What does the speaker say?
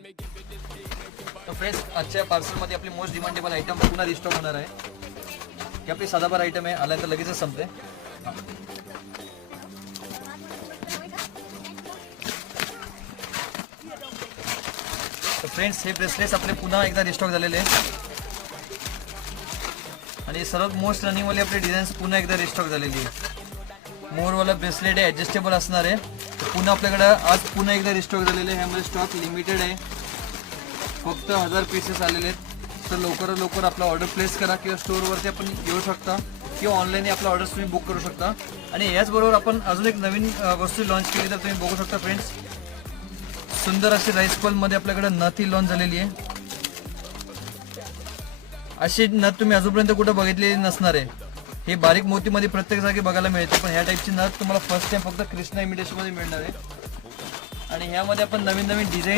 तर फ्रेंड्स, आजच्या पार्सलमध्ये आपली मोस्ट डिमांडेबल आयटम पुन्हा रिस्टॉक होणार आहे. ही आपली सदाबहार आयटम आहे, आल्यानंतर लगेचच संपते. तर फ्रेंड्स, हे ब्रेसलेट्स आपले पुन्हा एकदा रिस्टॉक झालेले आहे आणि सर्वात मोस्ट रनिंगवाली आपले डिझाईन्स पुन्हा एकदा रिस्टॉक झालेली आहे. मोरवाला ब्रेसलेट आहे, ॲडजस्टेबल असणार आहे. पुन्हा आपल्याकडं आज पुन्हा एकदा रिस्टॉक झालेले आहे. ह्यामध्ये स्टॉक लिमिटेड आहे, फक्त 1000 पीसेस आलेले आहेत. तर लवकरात लवकर आपला ऑर्डर प्लेस करा किंवा स्टोअरवरती आपण येऊ शकता किंवा ऑनलाईन आपला ऑर्डर्स तुम्ही बुक करू शकता. आणि याचबरोबर आपण अजून एक नवीन वस्तू लॉन्च केली तर तुम्ही बघू शकता फ्रेंड्स. सुंदर अशी राईस पॉलमध्ये आपल्याकडे नथ ही लॉन्च झालेली आहे. अशी नथ तुम्ही अजूनपर्यंत कुठं बघितलेली नसणार आहे. हे बारीक मोतीमध्ये प्रत्येक जागी बघायला मिळते, पण ह्या टाईपची नथ तुम्हाला फर्स्ट टाइम फक्त कृष्णा इमिटेशनमध्ये मिळणार आहे. आणि ह्यामध्ये आपण नवीन नवीन डिझाईन